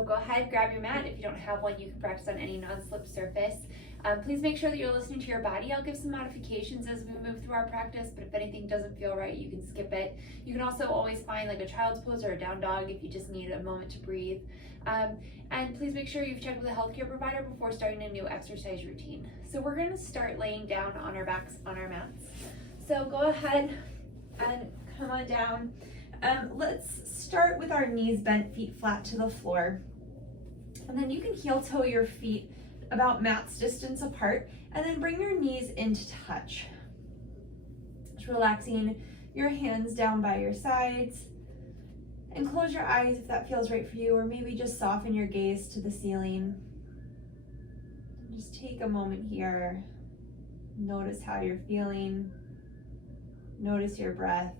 So go ahead, grab your mat. If you don't have one, you can practice on any non-slip surface. Please make sure that you're listening to your body. I'll give some modifications as we move through our practice, but if anything doesn't feel right, you can skip it. You can also always find like a child's pose or a down dog if you just need a moment to breathe. And please make sure you've checked with a healthcare provider before starting a new exercise routine. So we're going to start laying down on our backs on our mats. So go ahead and come on down. Let's start with our knees bent, feet flat to the floor. And then you can heel toe your feet about mat's distance apart, and then bring your knees into touch. Just relaxing your hands down by your sides, and close your eyes if that feels right for you, or maybe just soften your gaze to the ceiling. Just take a moment here. Notice how you're feeling. Notice your breath.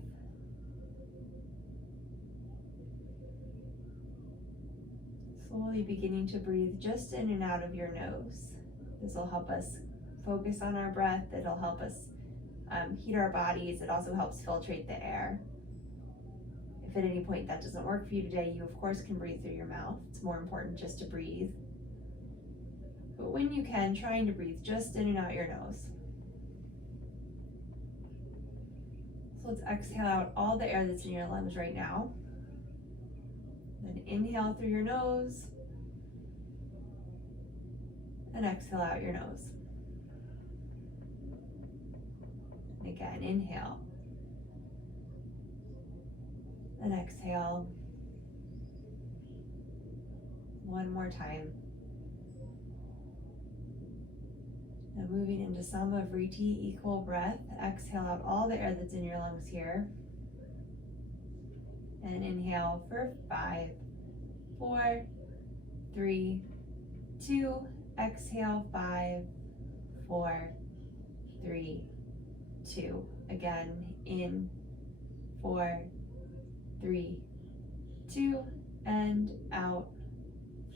Slowly beginning to breathe just in and out of your nose. This will help us focus on our breath. It'll help us heat our bodies. It also helps filtrate the air. If at any point that doesn't work for you today, you of course can breathe through your mouth. It's more important just to breathe. But when you can, trying to breathe just in and out your nose. So let's exhale out all the air that's in your lungs right now. Then inhale through your nose and exhale out your nose. And again, inhale and exhale. One more time. Now moving into Sama Vriti, equal breath. Exhale out all the air that's in your lungs here. And inhale for 5, 4, 3, 2. Exhale 5, 4, 3, 2. Again, in 4, 3, 2, and out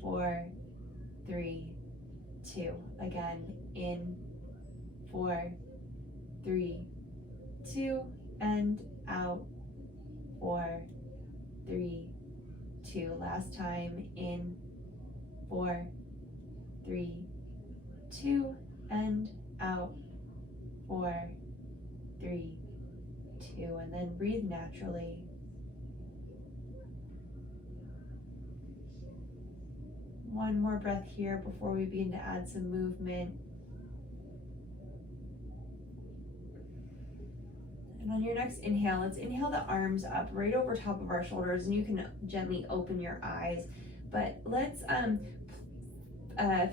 4, 3, 2. Again, in 4, 3, 2, and out 4, 3, 2. Last time, in 4, 3, 2, and out 4, 3, 2. And then breathe naturally. One more breath here before we begin to add some movement. And on your next inhale, let's inhale the arms up right over top of our shoulders, and you can gently open your eyes. But let's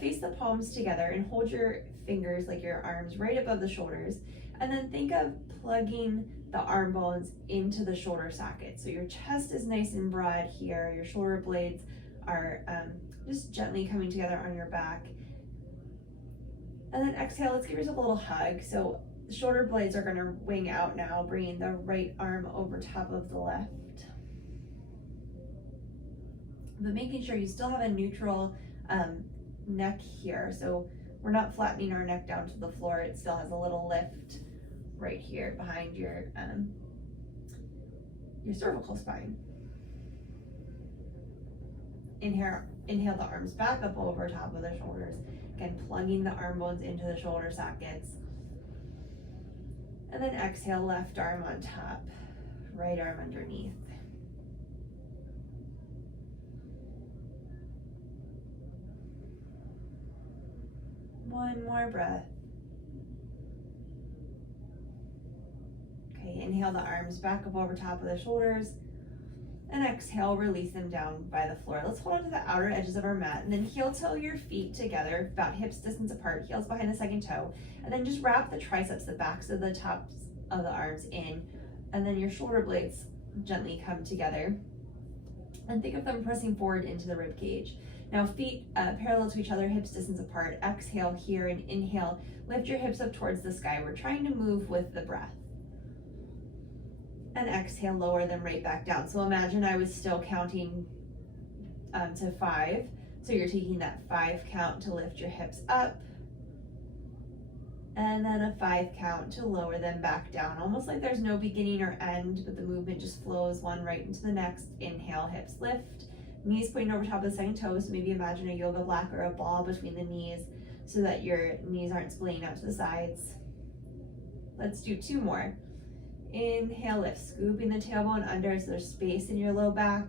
face the palms together and hold your fingers, like your arms, right above the shoulders. And then think of plugging the arm bones into the shoulder sockets. So your chest is nice and broad here. Your shoulder blades are just gently coming together on your back. And then exhale, let's give yourself a little hug. So the shoulder blades are gonna wing out now, bringing the right arm over top of the left. But making sure you still have a neutral neck here. So we're not flattening our neck down to the floor. It still has a little lift right here behind your cervical spine. Inhale the arms back up over top of the shoulders. Again, plugging the arm bones into the shoulder sockets. And then exhale, left arm on top, right arm underneath. One more breath. Okay, inhale the arms back up over top of the shoulders. And exhale, release them down by the floor. Let's hold on to the outer edges of our mat, and then heel toe your feet together, about hips distance apart, heels behind the second toe. And then just wrap the triceps, the backs of the tops of the arms in, and then your shoulder blades gently come together. And think of them pressing forward into the rib cage. Now feet parallel to each other, hips distance apart. Exhale here and inhale. Lift your hips up towards the sky. We're trying to move with the breath. And exhale, lower them right back down. So imagine I was still counting to 5. So you're taking that 5 count to lift your hips up. And then a 5 count to lower them back down. Almost like there's no beginning or end, but the movement just flows one right into the next. Inhale, hips lift. Knees pointing over top of the second toes. So maybe imagine a yoga block or a ball between the knees so that your knees aren't splaying out to the sides. Let's do 2 more. Inhale, lift, scooping the tailbone under so there's space in your low back.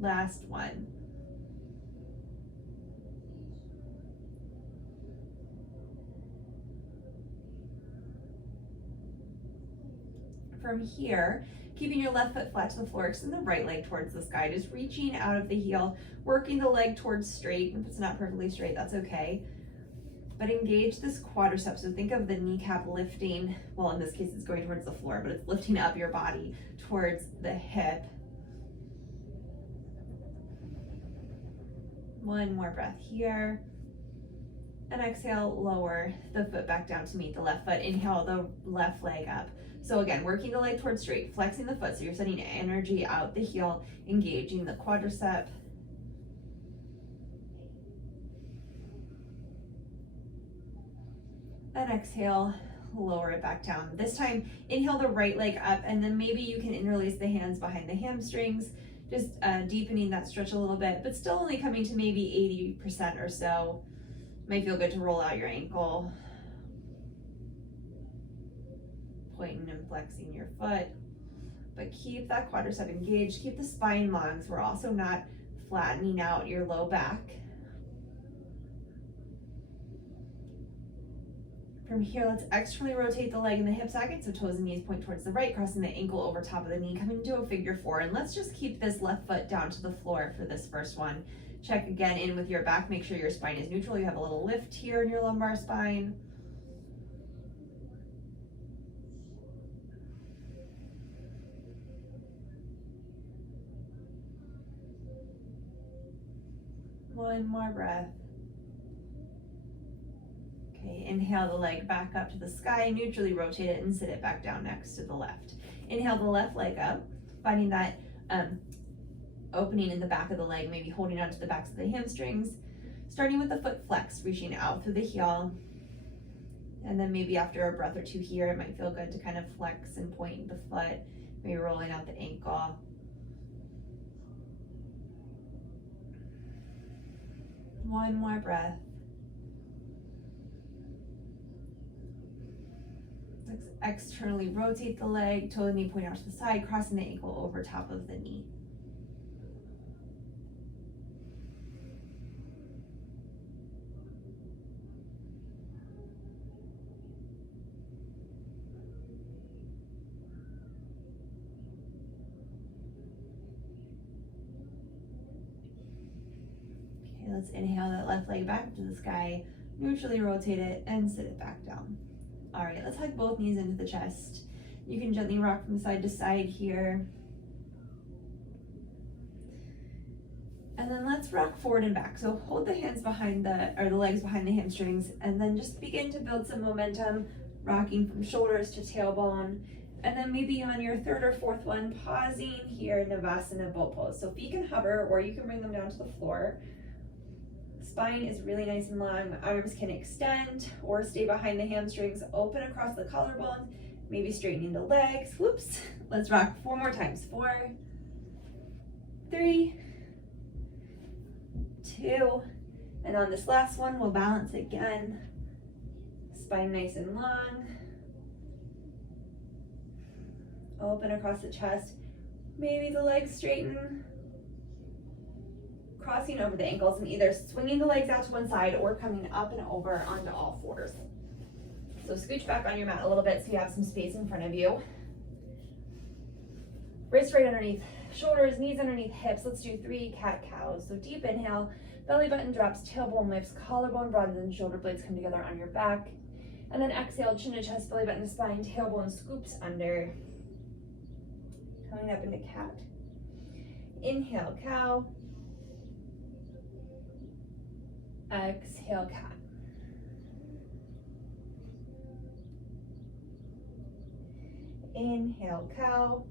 Last one. From here, keeping your left foot flat to the floor, extend the right leg towards the sky, just reaching out of the heel, working the leg towards straight. If it's not perfectly straight, that's okay. But engage this quadricep. So think of the kneecap lifting, well, in this case, it's going towards the floor, but it's lifting up your body towards the hip. One more breath here. And exhale, lower the foot back down to meet the left foot. Inhale the left leg up. So again, working the leg towards straight, flexing the foot. So you're sending energy out the heel, engaging the quadricep. And exhale, lower it back down. This time, inhale the right leg up, and then maybe you can interlace the hands behind the hamstrings, just deepening that stretch a little bit, but still only coming to maybe 80% or so. Might feel good to roll out your ankle. Pointing and flexing your foot, but keep that quadricep engaged, keep the spine long, so we're also not flattening out your low back. From here, let's externally rotate the leg and the hip socket, so toes and knees point towards the right, crossing the ankle over top of the knee, coming into a figure 4, and let's just keep this left foot down to the floor for this first one. Check again in with your back, make sure your spine is neutral, you have a little lift here in your lumbar spine. One more breath. Okay, inhale the leg back up to the sky, neutrally rotate it and sit it back down next to the left. Inhale the left leg up, finding that opening in the back of the leg, maybe holding onto the backs of the hamstrings, starting with the foot flex, reaching out through the heel. And then maybe after a breath or 2 here, it might feel good to kind of flex and point the foot, maybe rolling out the ankle. One more breath. Let's externally rotate the leg, toe and knee pointing out to the side, crossing the ankle over top of the knee. Let's inhale that left leg back up to the sky, neutrally rotate it and sit it back down. All right, let's hug both knees into the chest. You can gently rock from side to side here. And then let's rock forward and back. So hold the hands behind the legs behind the hamstrings, and then just begin to build some momentum, rocking from shoulders to tailbone. And then maybe on your 3rd or 4th one, pausing here in Navasana boat pose. So feet can hover, or you can bring them down to the floor. Spine is really nice and long. Arms can extend or stay behind the hamstrings, open across the collarbones, maybe straightening the legs. Whoops. Let's rock 4 more times. 4, 3, 2, and on this last one, we'll balance again. Spine nice and long. Open across the chest. Maybe the legs straighten. Crossing over the ankles and either swinging the legs out to one side or coming up and over onto all 4s. So scooch back on your mat a little bit so you have some space in front of you. Wrists right underneath shoulders, knees underneath hips. Let's do 3 cat-cows. So deep inhale, belly button drops, tailbone lifts, collarbone broadens, and shoulder blades come together on your back. And then exhale, chin to chest, belly button to spine, tailbone scoops under. Coming up into cat. Inhale, cow. Exhale, cat. Inhale, cow.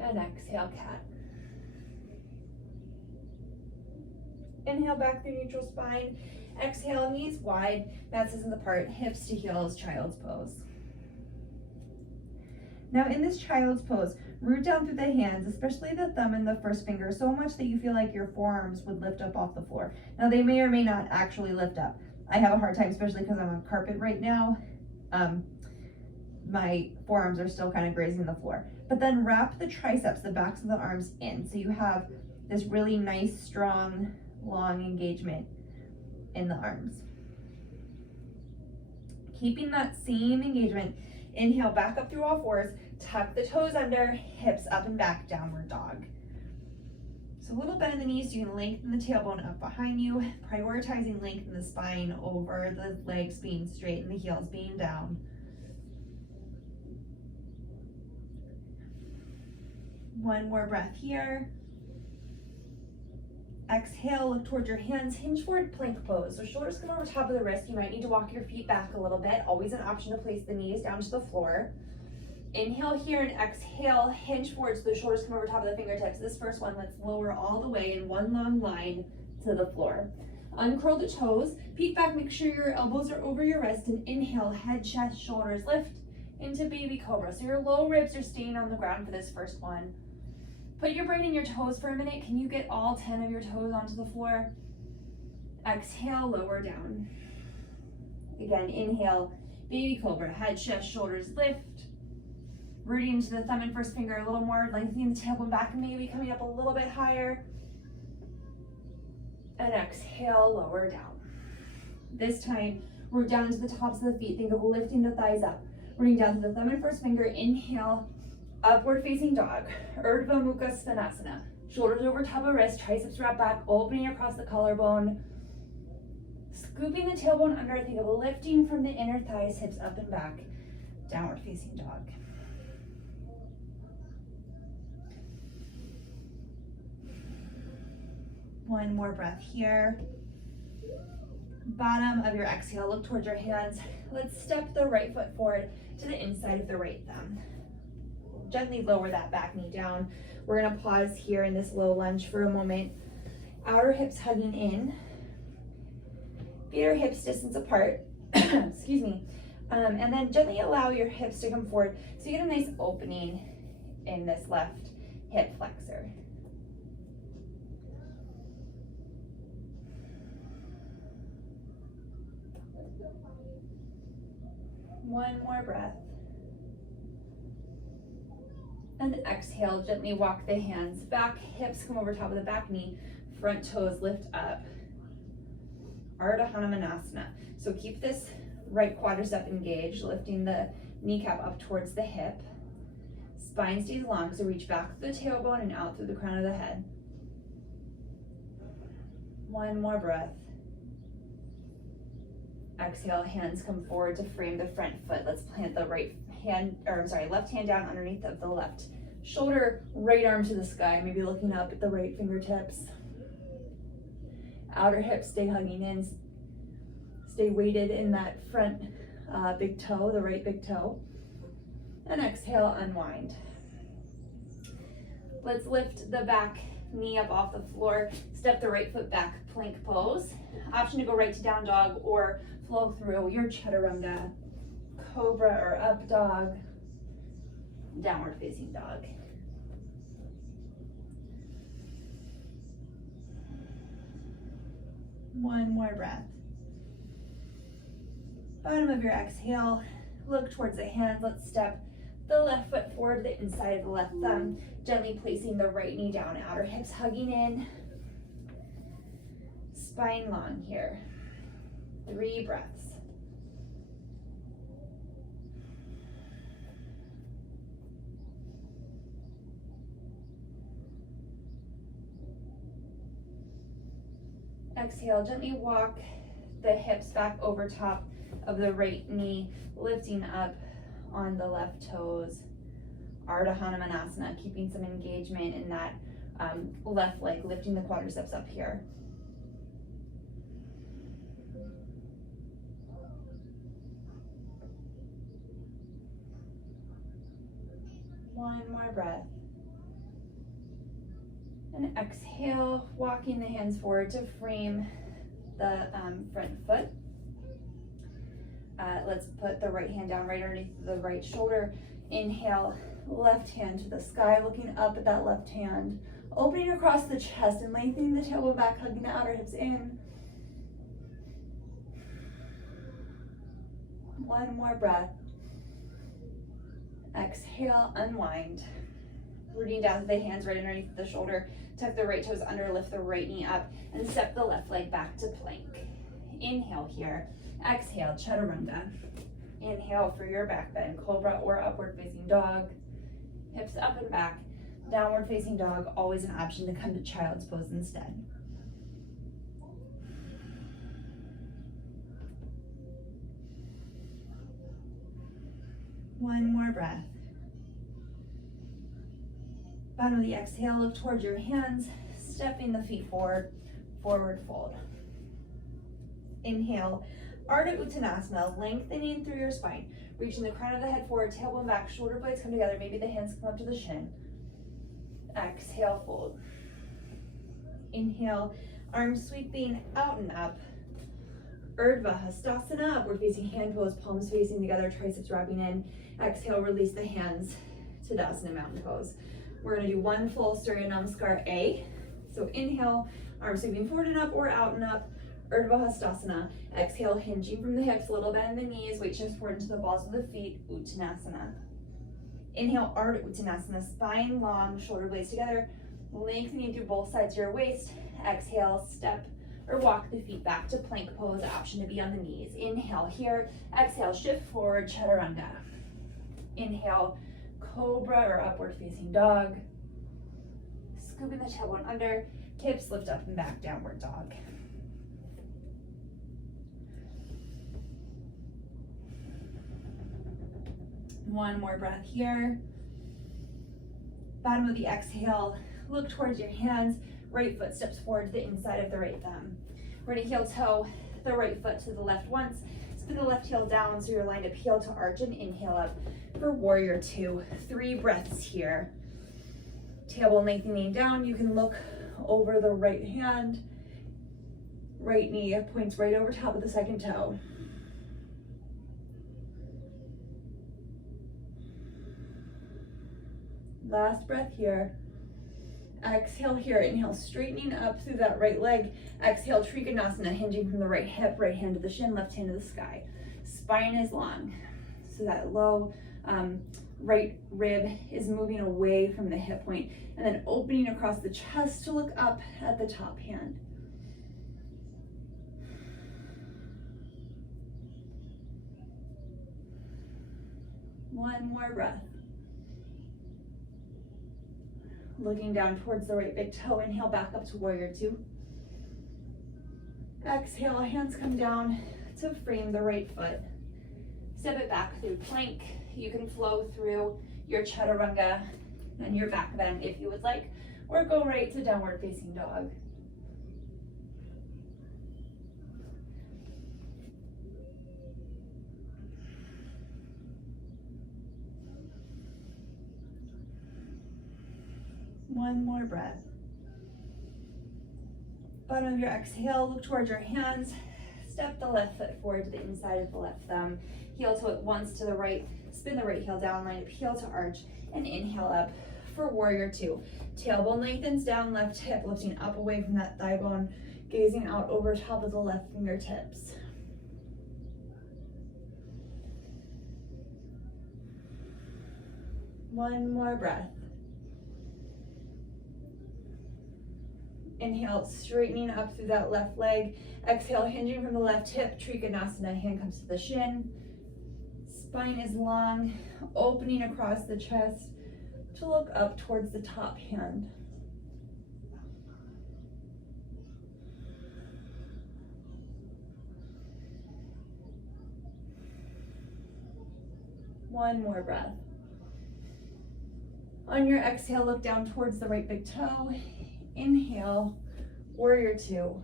And exhale, cat. Inhale back through neutral spine. Exhale, knees wide, mat isn't apart, hips to heels, child's pose. Now in this child's pose, root down through the hands, especially the thumb and the first finger, so much that you feel like your forearms would lift up off the floor. Now they may or may not actually lift up. I have a hard time, especially because I'm on carpet right now. My forearms are still kind of grazing the floor. But then wrap the triceps, the backs of the arms in, so you have this really nice, strong, long engagement in the arms. Keeping that same engagement, inhale back up through all fours, tuck the toes under, hips up and back, downward dog. So a little bend in the knees, so you can lengthen the tailbone up behind you, prioritizing length in the spine over the legs being straight and the heels being down. One more breath here. Exhale, look towards your hands, hinge forward plank pose. So shoulders come over top of the wrist. You might need to walk your feet back a little bit. Always an option to place the knees down to the floor. Inhale here and exhale, hinge forward so the shoulders come over top of the fingertips. This first one, let's lower all the way in one long line to the floor. Uncurl the toes, peek back, make sure your elbows are over your wrist, and inhale, head, chest, shoulders, lift into baby cobra. So your low ribs are staying on the ground for this first one. Put your brain in your toes for a minute. Can you get all 10 of your toes onto the floor? Exhale, lower down. Again, inhale, baby cobra, head, chest, shoulders, lift. Rooting into the thumb and first finger a little more, lengthening the tailbone back, maybe coming up a little bit higher. And exhale, lower down. This time, root down into the tops of the feet. Think of lifting the thighs up. Rooting down to the thumb and first finger, inhale, upward facing dog, Urdhva Mukha Svanasana. Shoulders over top of wrist, triceps wrap back, opening across the collarbone. Scooping the tailbone under, think of lifting from the inner thighs, hips up and back, downward facing dog. One more breath here. Bottom of your exhale, look towards your hands. Let's step the right foot forward to the inside of the right thumb. Gently lower that back knee down. We're gonna pause here in this low lunge for a moment. Outer hips hugging in. Feet are hips distance apart. Excuse me. And then gently allow your hips to come forward so you get a nice opening in this left hip flexor. One more breath. And exhale, gently walk the hands back, hips come over top of the back knee, front toes lift up. Ardha Hanumanasana. So keep this right quadricep engaged, lifting the kneecap up towards the hip. Spine stays long, so reach back through the tailbone and out through the crown of the head. One more breath. Exhale, hands come forward to frame the front foot. Let's plant the left hand down underneath of the left shoulder, right arm to the sky, maybe looking up at the right fingertips. Outer hips stay hugging in, stay weighted in that front big toe, the right big toe. And exhale, unwind. Let's lift the back knee up off the floor, step the right foot back, plank pose. Option to go right to down dog or flow through your chaturanga, cobra or up dog, downward facing dog. One more breath. Bottom of your exhale, look towards the hands. Let's step the left foot forward to the inside of the left thumb, gently placing the right knee down, outer hips hugging in. Spine long here. 3 breaths. Exhale, gently walk the hips back over top of the right knee, lifting up on the left toes. Ardha Hanumanasana, keeping some engagement in that left leg, lifting the quadriceps up here. One more breath. And exhale, walking the hands forward to frame the front foot. Let's put the right hand down right underneath the right shoulder. Inhale, left hand to the sky, looking up at that left hand, opening across the chest and lengthening the tailbone back, hugging the outer hips in. One more breath. Exhale, unwind. Rooting down to the hands right underneath the shoulder. Tuck the right toes under, lift the right knee up, and step the left leg back to plank. Inhale here. Exhale, chaturanga. Inhale for your back bend, cobra or upward facing dog. Hips up and back. Downward facing dog, always an option to come to child's pose instead. One more breath. Bottom of the exhale, look towards your hands, stepping the feet forward, forward fold. Inhale, Ardha Uttanasana, lengthening through your spine, reaching the crown of the head forward, tailbone back, shoulder blades come together, maybe the hands come up to the shin. Exhale, fold. Inhale, arms sweeping out and up. Urdhva Hastasana, upward facing hand pose, palms facing together, triceps wrapping in. Exhale, release the hands to Tadasana mountain pose. We're gonna do one full Surya Namaskar A. So inhale, arms sweeping forward and up or out and up. Urdhva Hastasana. Exhale, hinging from the hips, a little bend in the knees, weight shifts forward into the balls of the feet, Uttanasana. Inhale, Ardha Uttanasana, spine long, shoulder blades together, lengthening through both sides of your waist. Exhale, step or walk the feet back to plank pose, option to be on the knees. Inhale here, exhale, shift forward, chaturanga. Inhale, cobra or upward facing dog. Scooping the tailbone under, hips lift up and back, downward dog. One more breath here. Bottom of the exhale, look towards your hands, right foot steps forward to the inside of the right thumb. We're gonna heel toe the right foot to the left once, spin the left heel down so you're lined up heel to arch, and inhale up for warrior two. 3 breaths here. Tailbone lengthening down, you can look over the right hand, right knee points right over top of the second toe. Last breath here. Exhale here, inhale, straightening up through that right leg. Exhale, Trikonasana, hinging from the right hip, right hand to the shin, left hand to the sky. Spine is long, so that low right rib is moving away from the hip point, and then opening across the chest to look up at the top hand. One more breath. Looking down towards the right big toe, inhale back up to warrior two. Exhale, hands come down to frame the right foot. Step it back through plank. You can flow through your chaturanga and your back bend if you would like, or go right to downward facing dog. One more breath. Bottom of your exhale, look towards your hands. Step the left foot forward to the inside of the left thumb. Heel toe it once to the right. Spin the right heel down, line up heel to arch, and inhale up for warrior two. Tailbone lengthens down, left hip lifting up away from that thigh bone, gazing out over top of the left fingertips. One more breath. Inhale, straightening up through that left leg. Exhale, hinging from the left hip, Trikonasana, hand comes to the shin. Spine is long, opening across the chest to look up towards the top hand. One more breath. On your exhale, look down towards the right big toe. Inhale, warrior two.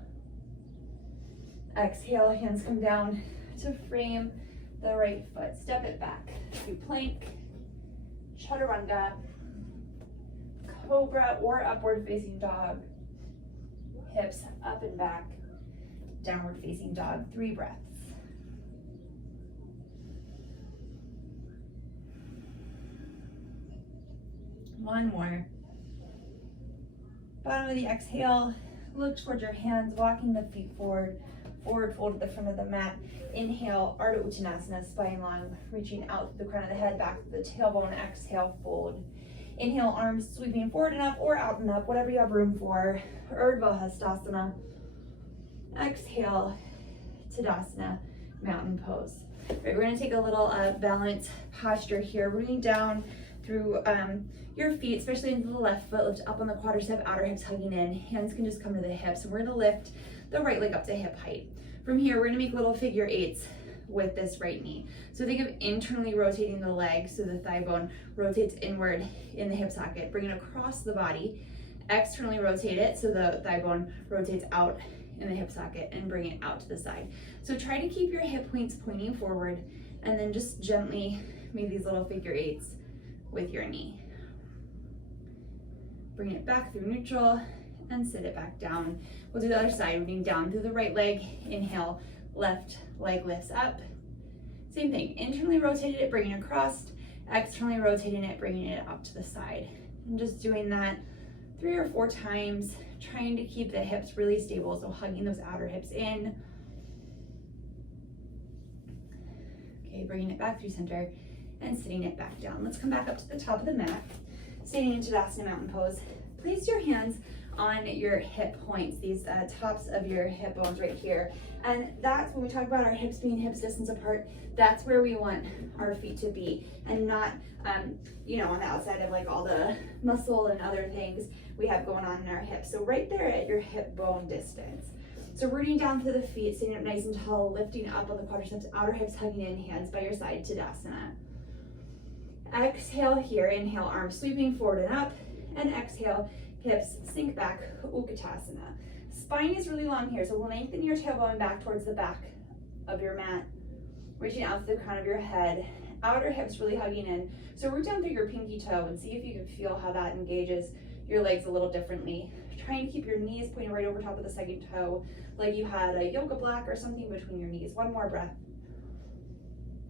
Exhale, hands come down to frame the right foot. Step it back to plank, chaturanga, cobra or upward facing dog. Hips up and back, downward facing dog. 3 breaths. One more. Bottom of the exhale, look towards your hands, walking the feet forward, forward fold at the front of the mat. Inhale, Ardha Uttanasana, spine long, reaching out through the crown of the head, back to the tailbone. Exhale, fold. Inhale, arms sweeping forward and up or out and up, whatever you have room for. Urdhva Hastasana. Exhale, Tadasana, mountain pose. Right, we're gonna take a little balance posture here, rooting down through your feet, especially into the left foot, lift up on the quadricep, outer hips hugging in. Hands can just come to the hips. And we're gonna lift the right leg up to hip height. From here, we're gonna make little figure eights with this right knee. So think of internally rotating the leg so the thigh bone rotates inward in the hip socket. Bring it across the body. Externally rotate it so the thigh bone rotates out in the hip socket and bring it out to the side. So try to keep your hip points pointing forward and then just gently make these little figure eights with your knee. Bring it back through neutral and sit it back down. We'll do the other side, rooting down through the right leg. Inhale, left leg lifts up. Same thing, internally rotated it, bringing it across, externally rotating it, bringing it out to the side. And just doing that 3 or 4 times, trying to keep the hips really stable, so hugging those outer hips in. Okay, bringing it back through center and sitting it back down. Let's come back up to the top of the mat, sitting in Tadasana mountain pose. Place your hands on your hip points, these tops of your hip bones right here. And that's when we talk about our hips being hips distance apart, that's where we want our feet to be, and not, you know, on the outside of like all the muscle and other things we have going on in our hips. So right there at your hip bone distance. So rooting down through the feet, sitting up nice and tall, lifting up on the quadriceps, outer hips hugging in, hands by your side, Tadasana. Exhale here, inhale, arms sweeping forward and up, and exhale, hips sink back, Utkatasana. Spine is really long here, so lengthen your tailbone back towards the back of your mat, reaching out to the crown of your head, outer hips really hugging in. So root down through your pinky toe and see if you can feel how that engages your legs a little differently. Trying to keep your knees pointing right over top of the second toe, like you had a yoga block or something between your knees. One more breath.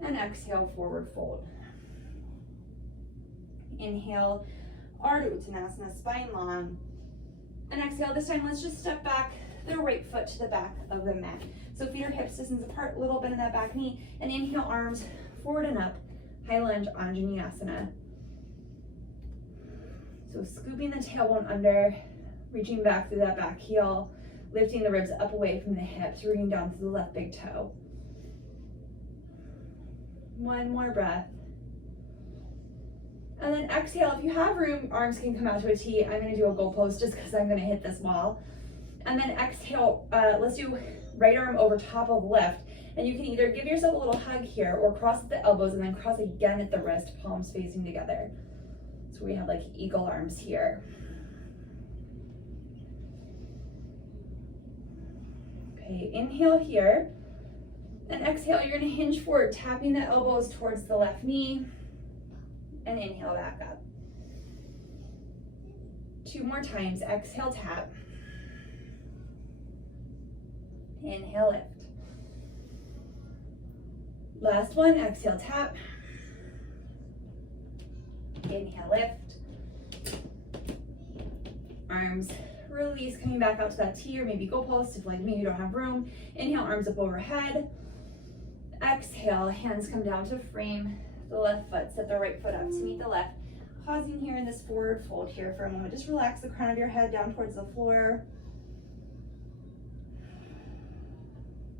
And exhale, forward fold. Inhale, Ardha Uttanasana, spine long. And exhale, this time let's just step back the right foot to the back of the mat. So feet are hips distance apart, a little bit in that back knee. And inhale, arms forward and up, high lunge, Anjaneyasana. So scooping the tailbone under, reaching back through that back heel, lifting the ribs up away from the hips, rooting down through the left big toe. One more breath. And then exhale, if you have room, arms can come out to a T. I'm gonna do a goal pose just because I'm gonna hit this wall. And then exhale, let's do right arm over top of left. And you can either give yourself a little hug here or cross at the elbows and then cross again at the wrist, palms facing together. So we have like eagle arms here. Okay, inhale here. And exhale, you're gonna hinge forward, tapping the elbows towards the left knee. And inhale back up. 2 more times, exhale, tap. Inhale, lift. Last one, exhale, tap. Inhale, lift. Arms release, coming back out to that T or maybe goal post if like me, you don't have room. Inhale, arms up overhead. Exhale, hands come down to frame the left foot, set the right foot up to meet the left. Pausing here in this forward fold here for a moment. Just relax the crown of your head down towards the floor.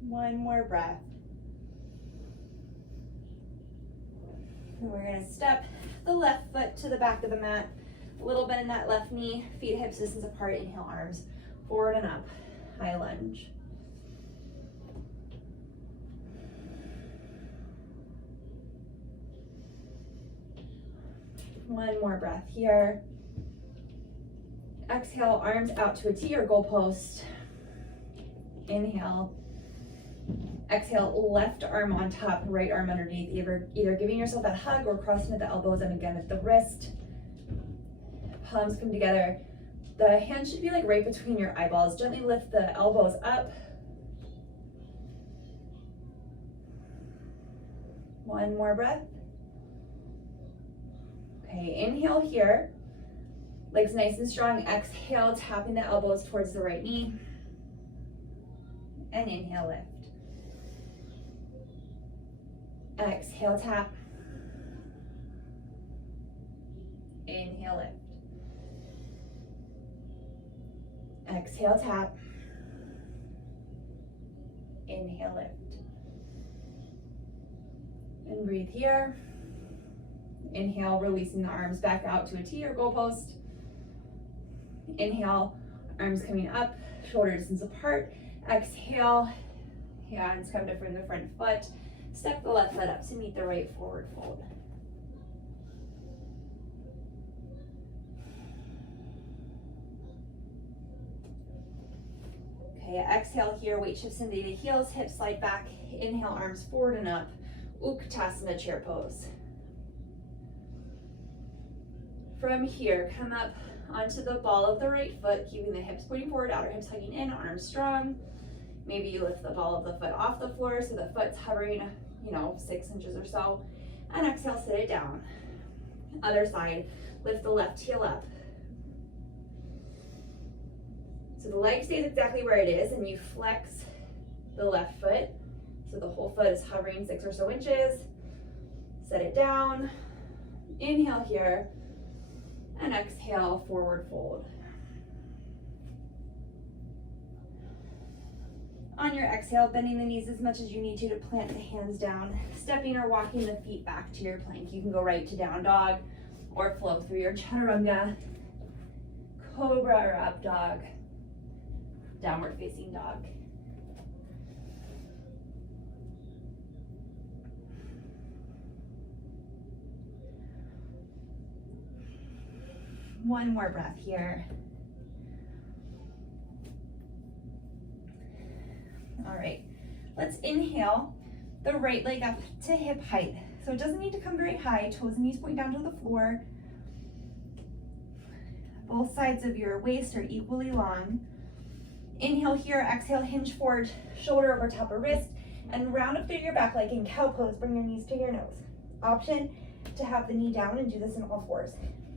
One more breath. And we're gonna step the left foot to the back of the mat. A little bit in that left knee, feet hips distance apart. Inhale, arms forward and up, high lunge. One more breath here. Exhale, arms out to a T or goal post. Inhale. Exhale, left arm on top, right arm underneath, either giving yourself that hug or crossing at the elbows and again at the wrist. Palms come together. The hands should be like right between your eyeballs. Gently lift the elbows up. One more breath. Okay, inhale here. Legs nice and strong. Exhale, tapping the elbows towards the right knee. And inhale, lift. Exhale, tap. Inhale, lift. Exhale, tap. Inhale, lift. And breathe here. Inhale, releasing the arms back out to a T or goalpost. Inhale, arms coming up, shoulder distance apart. Exhale, hands come to frame the front foot. Step the left foot up to meet the right forward fold. Okay, exhale here, weight shifts into the heels, hips slide back. Inhale, arms forward and up. Utkatasana, chair pose. From here, come up onto the ball of the right foot, keeping the hips pointing forward, outer hips hugging in, arms strong. Maybe you lift the ball of the foot off the floor so the foot's hovering, 6 inches or so. And exhale, sit it down. Other side, lift the left heel up. So the leg stays exactly where it is, and you flex the left foot. So the whole foot is hovering 6 or so inches. Set it down. Inhale here. And exhale, forward fold. On your exhale, bending the knees as much as you need to plant the hands down, stepping or walking the feet back to your plank. You can go right to down dog or flow through your chaturanga, cobra or up dog, downward facing dog. One more breath here. All right, let's inhale the right leg up to hip height. So it doesn't need to come very high, toes and knees point down to the floor. Both sides of your waist are equally long. Inhale here, exhale, hinge forward, shoulder over top of wrist, and round up through your back leg in cow pose, bring your knees to your nose. Option to have the knee down and do this in all fours,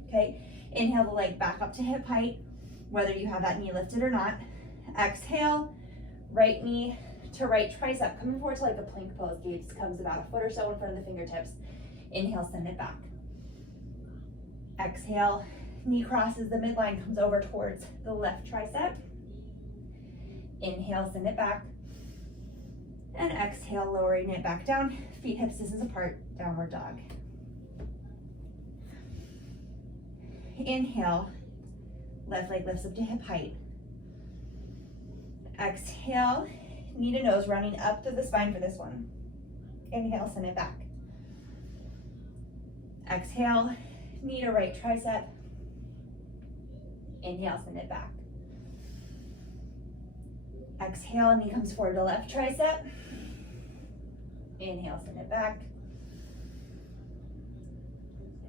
okay? Inhale the leg back up to hip height, whether you have that knee lifted or not. Exhale, right knee to right tricep, coming forward to like a plank pose. Gaze comes about a foot or so in front of the fingertips. Inhale, send it back. Exhale, knee crosses the midline, comes over towards the left tricep. Inhale, send it back. And exhale, lowering it back down, feet hips distance apart, downward dog. Inhale, left leg lifts up to hip height. Exhale, knee to nose, running up to the spine for this one. Inhale, send it back. Exhale, knee to right tricep. Inhale, send it back. Exhale, knee comes forward to left tricep. Inhale, send it back.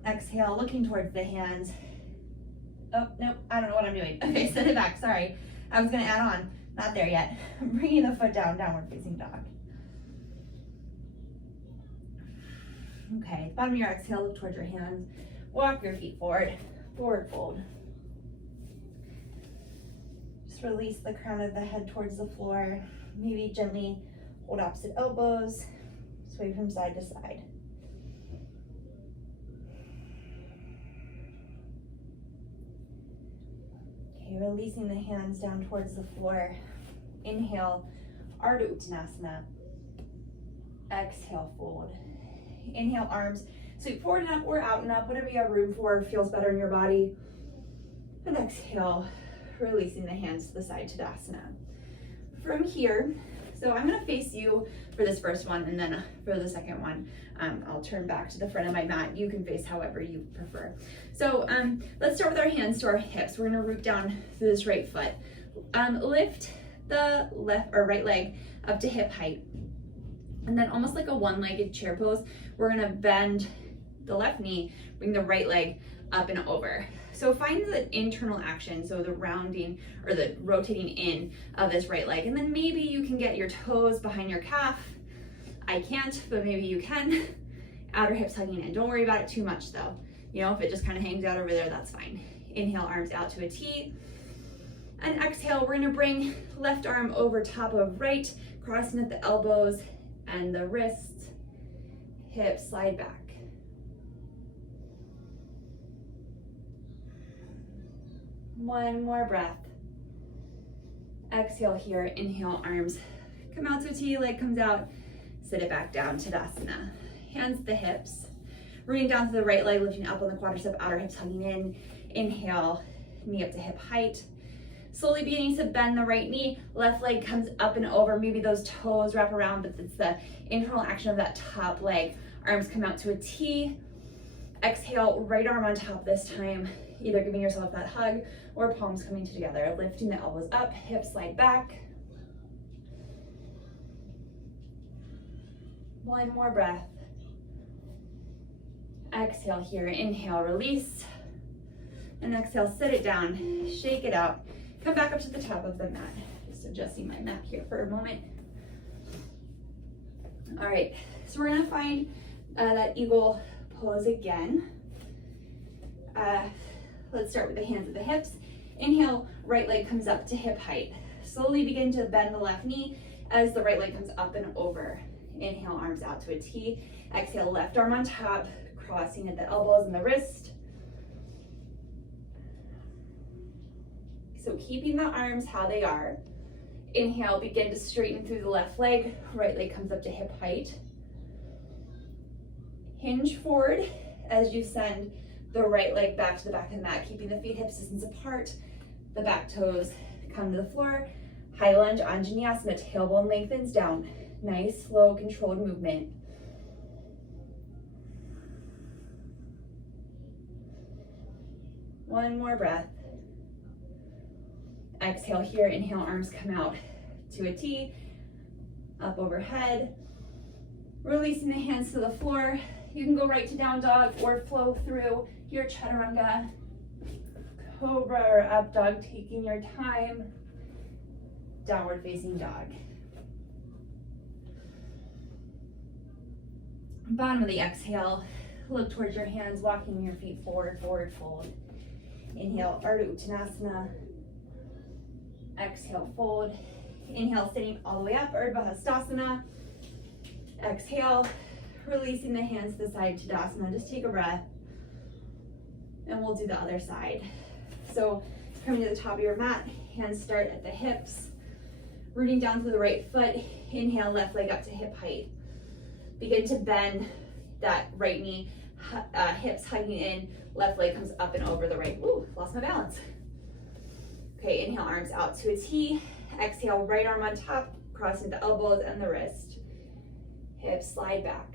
Exhale, looking towards the hands. Oh, nope, I don't know what I'm doing. Okay, send it back, sorry. I was gonna add on, not there yet. I'm bringing the foot down, downward facing dog. Okay, bottom of your exhale, look towards your hands. Walk your feet forward, forward fold. Just release the crown of the head towards the floor. Maybe gently hold opposite elbows, sway from side to side. Okay, releasing the hands down towards the floor. Inhale, Ardha Uttanasana. Exhale, fold. Inhale, arms sweep forward and up or out and up, whatever you have room for, feels better in your body. And exhale, releasing the hands to the side, Tadasana. From here, so I'm gonna face you for this first one, and then for the second one, I'll turn back to the front of my mat. You can face however you prefer. So let's start with our hands to our hips. We're gonna root down through this right foot. Lift the left or right leg up to hip height. And then almost like a one-legged chair pose, we're gonna bend the left knee, bring the right leg up and over. So find the internal action, so the rounding or the rotating in of this right leg. And then maybe you can get your toes behind your calf. I can't, but maybe you can. Outer hips hugging in. Don't worry about it too much though. If it just kind of hangs out over there, that's fine. Inhale, arms out to a T. And exhale, we're gonna bring left arm over top of right, crossing at the elbows and the wrists, hips slide back. One more breath. Exhale here, inhale, arms come out to a T, leg comes out, sit it back down, Tadasana. Hands to the hips, rooting down to the right leg, lifting up on the quadricep, outer hips hugging in. Inhale, knee up to hip height. Slowly beginning to bend the right knee, left leg comes up and over, maybe those toes wrap around, but it's the internal action of that top leg. Arms come out to a T. Exhale, right arm on top this time, either giving yourself that hug or palms coming together, lifting the elbows up, hips slide back. One more breath. Exhale here, inhale, release. And exhale, sit it down, shake it out. Come back up to the top of the mat. Just adjusting my mat here for a moment. All right, so we're gonna find that eagle pose again. Let's start with the hands at the hips. Inhale, right leg comes up to hip height. Slowly begin to bend the left knee as the right leg comes up and over. Inhale, arms out to a T. Exhale, left arm on top, crossing at the elbows and the wrist. So keeping the arms how they are. Inhale, begin to straighten through the left leg. Right leg comes up to hip height. Hinge forward as you send the right leg back to the back of the mat, keeping the feet hip distance apart. The back toes come to the floor. High lunge, Anjaneyasana, tailbone lengthens down. Nice, slow, controlled movement. One more breath. Exhale here, inhale, arms come out to a T, up overhead. Releasing the hands to the floor. You can go right to down dog or flow through your chaturanga, cobra or up dog, taking your time. Downward facing dog. Bottom of the exhale, look towards your hands, walking your feet forward, forward fold. Inhale, Ardha Uttanasana. Exhale, fold. Inhale, sitting all the way up, Urdhva Hastasana. Exhale, releasing the hands to the side, Tadasana. Just take a breath. And we'll do the other side. So coming to the top of your mat, hands start at the hips. Rooting down to the right foot. Inhale, left leg up to hip height. Begin to bend that right knee, hips hugging in, left leg comes up and over the right. Ooh, lost my balance. Okay, inhale, arms out to a T. Exhale, right arm on top, crossing the elbows and the wrist. Hips slide back.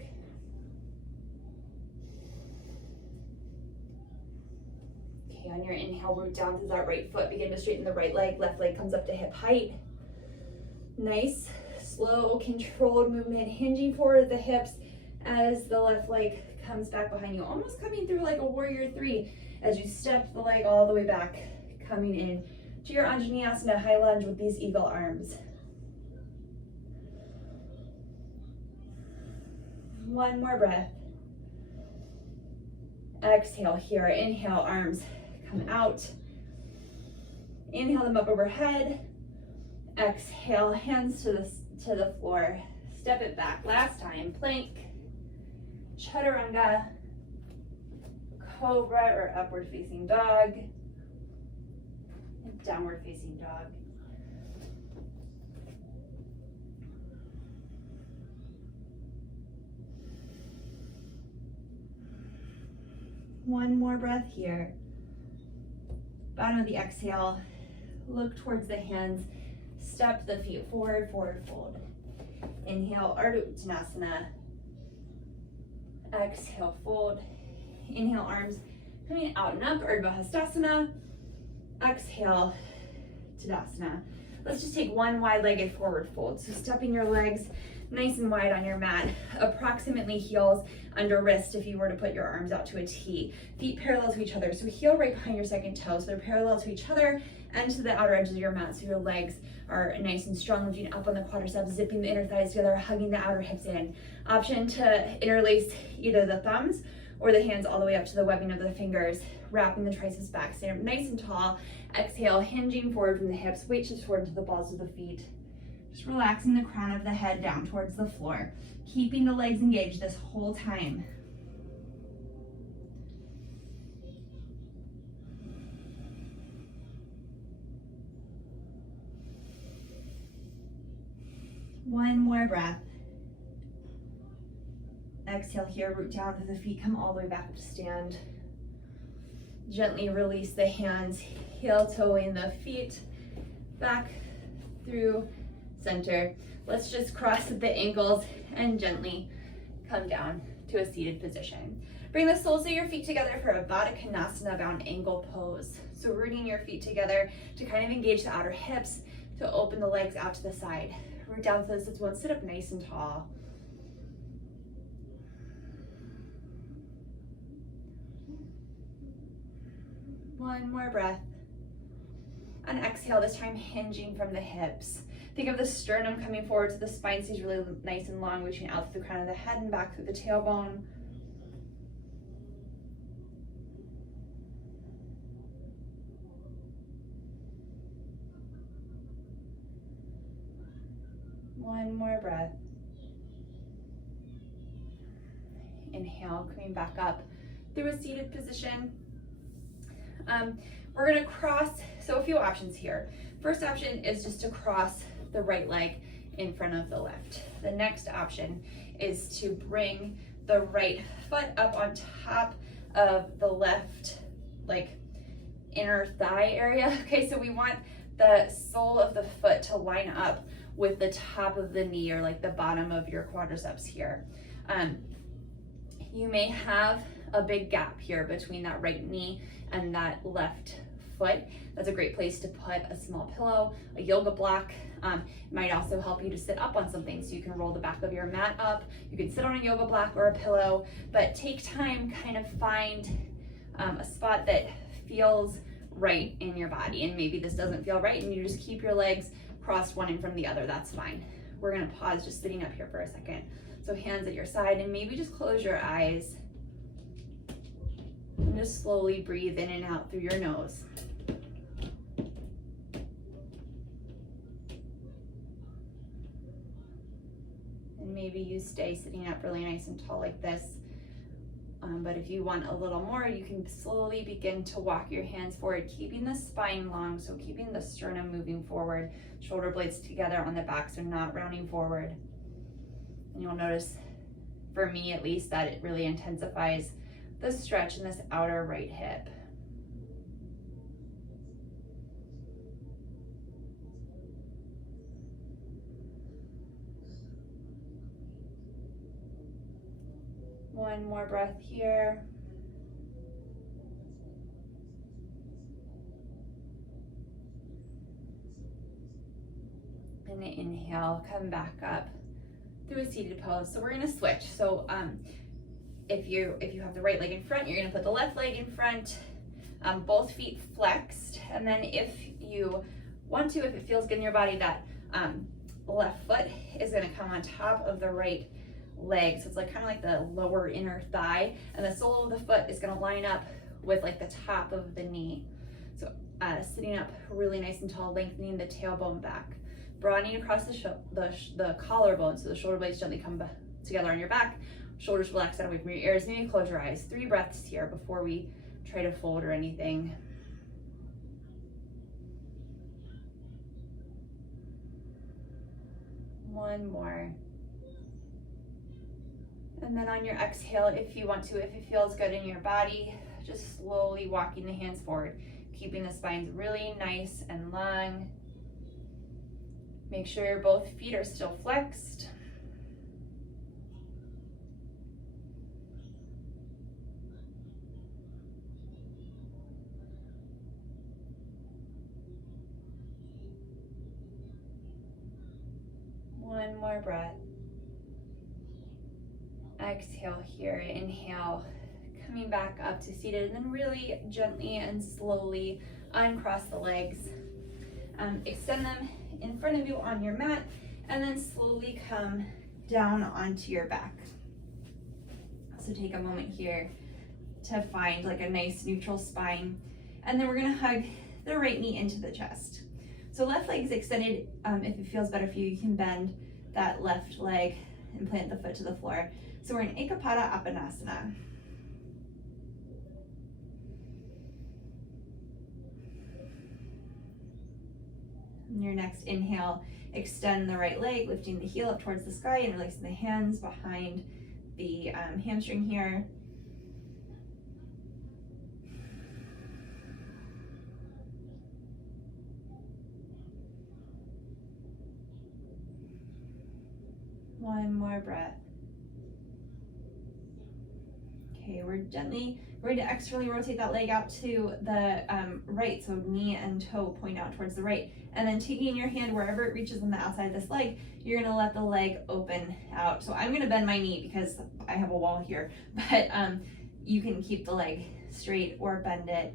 Okay, on your inhale, root down through that right foot. Begin to straighten the right leg. Left leg comes up to hip height. Nice, slow, controlled movement, hinging forward at the hips as the left leg comes back behind you. Almost coming through like a warrior three as you step the leg all the way back, coming in to your Anjaneyasana, high lunge with these eagle arms. One more breath. Exhale here, inhale, arms come out. Inhale them up overhead. Exhale, hands to the floor. Step it back. Last time, plank, chaturanga, cobra or upward facing dog, and downward facing dog. One more breath here. Bottom of the exhale, look towards the hands, step the feet forward, forward fold. Inhale, Ardha Uttanasana. Exhale, fold. Inhale, arms coming out and up, Urdhva Hastasana. Exhale, Tadasana. Let's just take one wide-legged forward fold. So stepping your legs nice and wide on your mat, approximately heels under wrist if you were to put your arms out to a T. Feet parallel to each other. So heel right behind your second toe. So they're parallel to each other and to the outer edges of your mat. So your legs are nice and strong, lifting up on the quadriceps, zipping the inner thighs together, hugging the outer hips in. Option to interlace either the thumbs or the hands all the way up to the webbing of the fingers. wrapping the triceps back. Stand up nice and tall. Exhale, hinging forward from the hips, weight shifts forward into the balls of the feet. Just relaxing the crown of the head down towards the floor, keeping the legs engaged this whole time. One more breath. Exhale here, root down through the feet, come all the way back up to stand. Gently release the hands, heel toeing the feet back through center. Let's just cross the ankles and gently come down to a seated position. Bring the soles of your feet together for a Baddha Konasana bound angle pose. So rooting your feet together to kind of engage the outer hips, to open the legs out to the side. Root down to the sits bones, sit up nice and tall. One more breath. And exhale, this time hinging from the hips. Think of the sternum coming forward so the spine stays really nice and long, reaching out through the crown of the head and back through the tailbone. One more breath. Inhale, coming back up through a seated position. We're gonna cross, so a few options here. First option is just to cross the right leg in front of the left. The next option is to bring the right foot up on top of the left, like inner thigh area. Okay, so we want the sole of the foot to line up with the top of the knee, or like the bottom of your quadriceps here. You may have a big gap here between that right knee and that left foot. That's a great place to put a small pillow, a yoga block. Might also help you to sit up on something, so you can roll the back of your mat up. You can sit on a yoga block or a pillow, but take time, kind of find a spot that feels right in your body. And maybe this doesn't feel right and you just keep your legs crossed one in from the other, that's fine. We're gonna pause just sitting up here for a second. So hands at your side, and maybe just close your eyes. And just slowly breathe in and out through your nose. And maybe you stay sitting up really nice and tall like this. But if you want a little more, you can slowly begin to walk your hands forward, keeping the spine long, so keeping the sternum moving forward, shoulder blades together on the back, so not rounding forward. And you'll notice, for me at least, that it really intensifies the stretch in this outer right hip. One more breath here. And inhale, come back up through a seated pose. So we're gonna switch. So if you have the right leg in front, you're gonna put the left leg in front, both feet flexed. And then if you want to, if it feels good in your body, that left foot is gonna come on top of the right leg. So it's like kind of like the lower inner thigh, and the sole of the foot is gonna line up with like the top of the knee. So sitting up really nice and tall, lengthening the tailbone back, broadening across the collarbone, so the shoulder blades gently come together on your back, shoulders relax out away from your ears. Maybe close your eyes. 3 breaths here before we try to fold or anything. One more. And then on your exhale, if you want to, if it feels good in your body, just slowly walking the hands forward, keeping the spines really nice and long. Make sure both feet are still flexed. One more breath. Exhale here, inhale, coming back up to seated, and then really gently and slowly uncross the legs. Extend them in front of you on your mat, and then slowly come down onto your back. So take a moment here to find like a nice neutral spine. And then we're gonna hug the right knee into the chest. So left leg's extended. If it feels better for you, you can bend that left leg and plant the foot to the floor. So we're in Ekapada Apanasana. On your next inhale, extend the right leg, lifting the heel up towards the sky and releasing the hands behind the hamstring here. One more breath. Okay, we're gently going to externally rotate that leg out to the right, so knee and toe point out towards the right. And then taking your hand wherever it reaches on the outside of this leg, you're gonna let the leg open out. So I'm gonna bend my knee because I have a wall here, but you can keep the leg straight or bend it.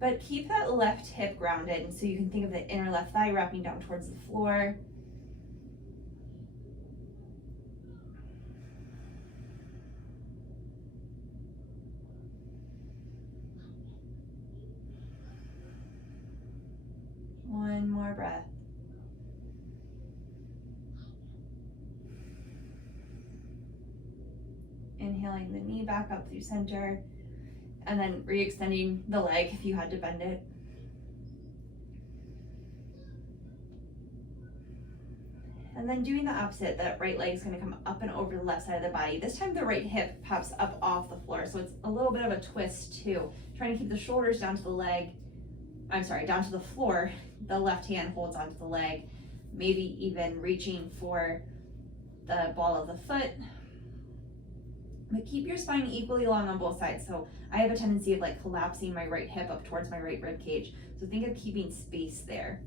But keep that left hip grounded, and so you can think of the inner left thigh wrapping down towards the floor. One more breath. Inhaling the knee back up through center, and then re-extending the leg if you had to bend it. And then doing the opposite, that right leg is going to come up and over the left side of the body. This time the right hip pops up off the floor, so it's a little bit of a twist too. Trying to keep the shoulders down to the leg, down to the floor. The left hand holds onto the leg, maybe even reaching for the ball of the foot. But keep your spine equally long on both sides. So I have a tendency of like collapsing my right hip up towards my right rib cage. So think of keeping space there.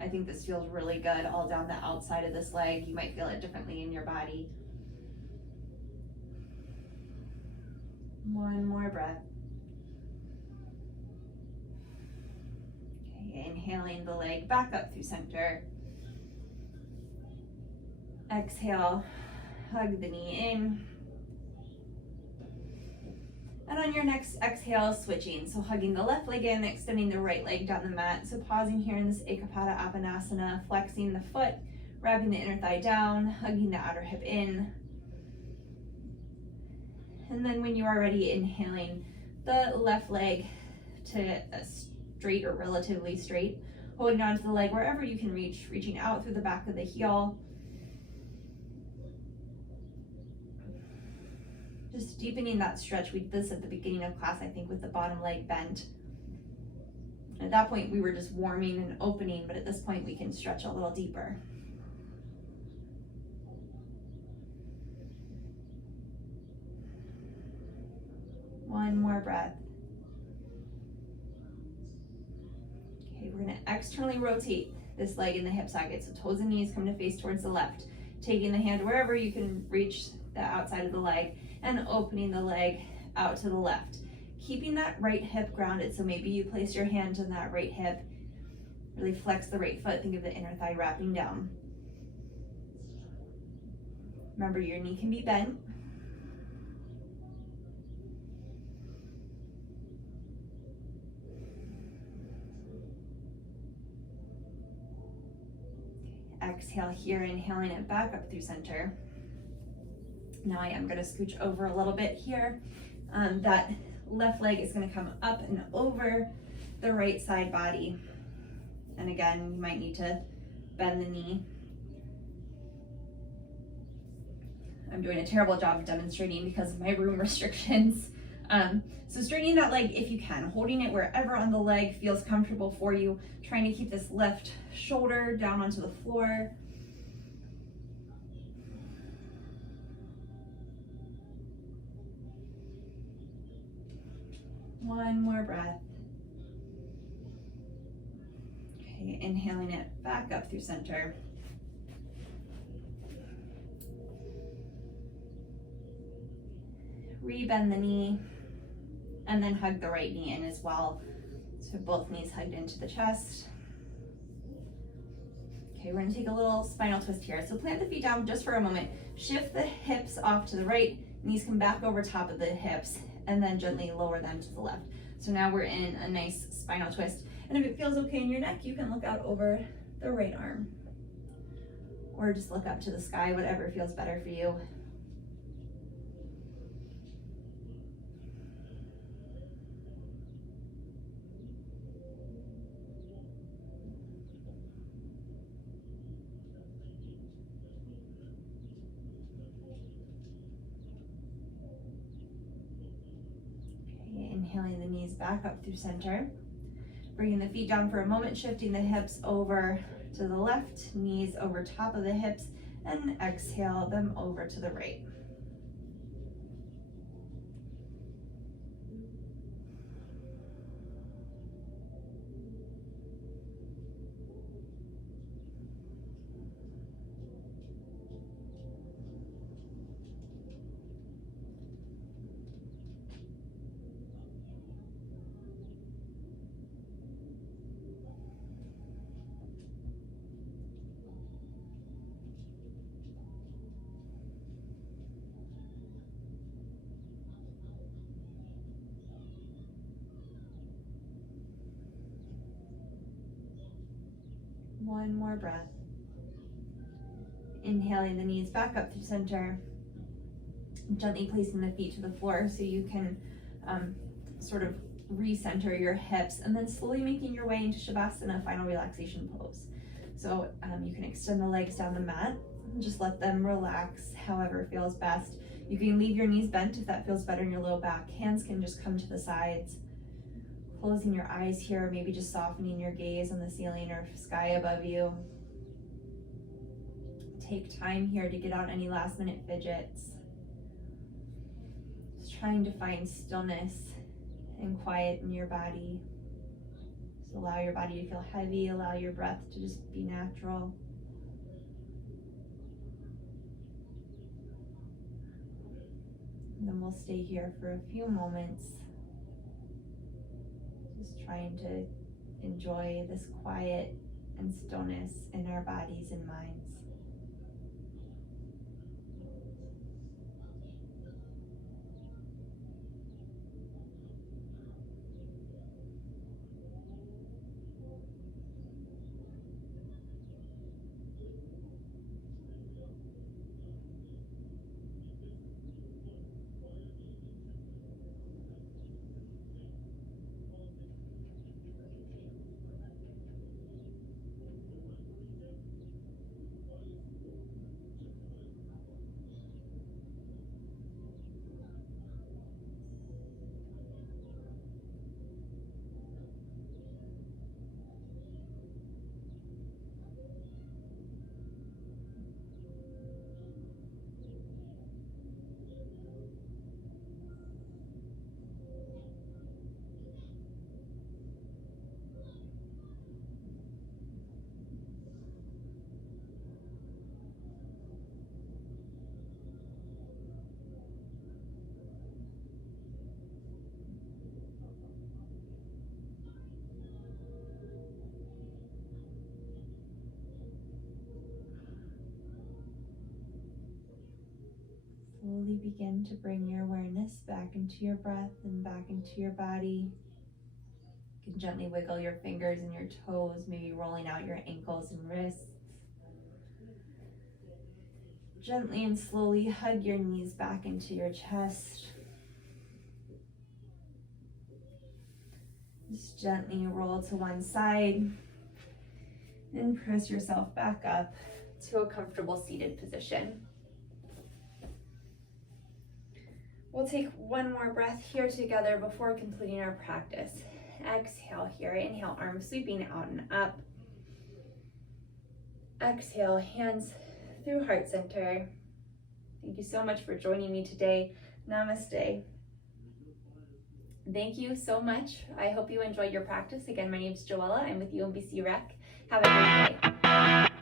I think this feels really good all down the outside of this leg. You might feel it differently in your body. One more breath. Okay, inhaling the leg back up through center. Exhale, hug the knee in. And on your next exhale, switching. So hugging the left leg in, extending the right leg down the mat. So pausing here in this Ekapada Apanasana, flexing the foot, wrapping the inner thigh down, hugging the outer hip in. And then when you are ready, inhaling the left leg to a straight or relatively straight, holding onto the leg wherever you can reach, reaching out through the back of the heel. Just deepening that stretch. We did this at the beginning of class, I think, with the bottom leg bent. At that point, we were just warming and opening, but at this point, we can stretch a little deeper. One more breath. Okay, we're gonna externally rotate this leg in the hip socket, so toes and knees come to face towards the left. Taking the hand wherever you can reach the outside of the leg, and opening the leg out to the left. Keeping that right hip grounded, so maybe you place your hand on that right hip, really flex the right foot, think of the inner thigh wrapping down. Remember, your knee can be bent. Exhale here, inhaling it back up through center. Now I am going to scooch over a little bit here. That left leg is going to come up and over the right side body. And again, you might need to bend the knee. I'm doing a terrible job of demonstrating because of my room restrictions. So straightening that leg if you can, holding it wherever on the leg feels comfortable for you, trying to keep this left shoulder down onto the floor. One more breath. Okay, inhaling it back up through center. Rebend the knee, and then hug the right knee in as well. So both knees hugged into the chest. Okay, we're gonna take a little spinal twist here. So plant the feet down just for a moment. Shift the hips off to the right, Knees come back over top of the hips, and then gently lower them to the left. So now we're in a nice spinal twist. And if it feels okay in your neck, you can look out over the right arm. Or just look up to the sky, whatever feels better for you. Okay, inhaling the knees back up through center. Bringing the feet down for a moment, shifting the hips over to the left, knees over top of the hips, and exhale them over to the right. One more breath. Inhaling the knees back up through center. Gently placing the feet to the floor so you can sort of recenter your hips, and then slowly making your way into Shavasana, final relaxation pose. So you can extend the legs down the mat and just let them relax however feels best. You can leave your knees bent if that feels better in your low back. Hands can just come to the sides. Closing your eyes here, maybe just softening your gaze on the ceiling or sky above you. Take time here to get out any last minute fidgets. Just trying to find stillness and quiet in your body. Just allow your body to feel heavy, allow your breath to just be natural. And then we'll stay here for a few moments, just trying to enjoy this quiet and stillness in our bodies and minds. Slowly begin to bring your awareness back into your breath and back into your body. You can gently wiggle your fingers and your toes, maybe rolling out your ankles and wrists. Gently and slowly hug your knees back into your chest. Just gently roll to one side and press yourself back up to a comfortable seated position. We'll take one more breath here together before completing our practice. Exhale here, inhale, arms sweeping out and up. Exhale, hands through heart center. Thank you so much for joining me today. Namaste. Thank you so much. I hope you enjoyed your practice. Again, my name is Joella. I'm with UMBC Rec. Have a great day.